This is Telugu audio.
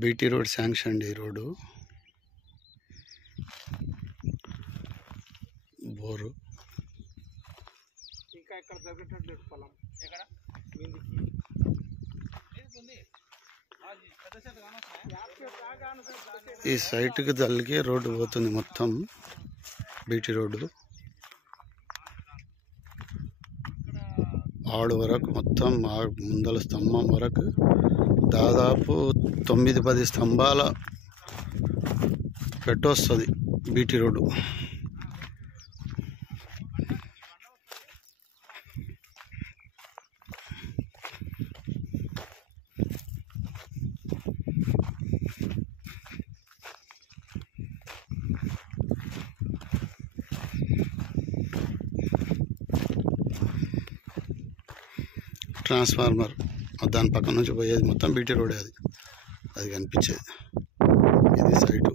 బీటీ రోడ్ శాంక్షన్ ఈ రోడ్డు బోరు ఇంకా ఇక్కడ దగ్గరట్టు పొలం ఎక్కడ ఈ సైట్కి తల్లికి రోడ్డు పోతుంది మొత్తం బీటీ రోడ్డు ఆడు వరకు మొత్తం ముందల స్తంభం వరకు దాదాపు 9-10 స్తంభాల పెట్టొస్తుంది బీటీ రోడ్డు. ట్రాన్స్ఫార్మర్ దాని పక్క నుంచి పోయేది మొత్తం బీటీ రోడే, అది కనిపించేది. ఇది సైటు.